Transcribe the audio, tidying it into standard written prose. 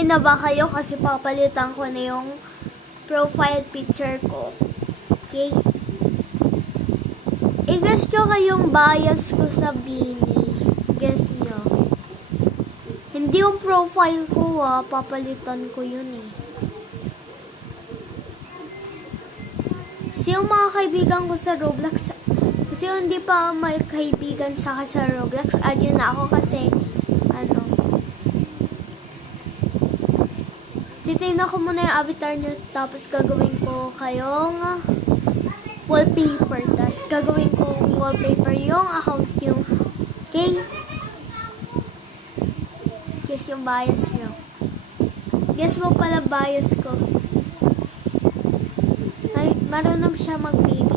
Ready na ba kayo? Kasi papalitan ko na yung profile picture ko. Okay? I-guess nyo kayong bias ko sa Bini. Guess nyo. Hindi yung profile ko papalitan ko yun eh. Kasi yung mga kaibigan ko sa Roblox, kasi hindi pa may kaibigan sa Roblox, add yun na ako kasi, titignan ko muna yung avatar nyo, tapos gagawin ko kayong wallpaper, tapos gagawin ko wallpaper yung account nyo. Okay? Guess yung bias nyo. Guess mo pala bias ko. Ay, marunong siya mag-baby.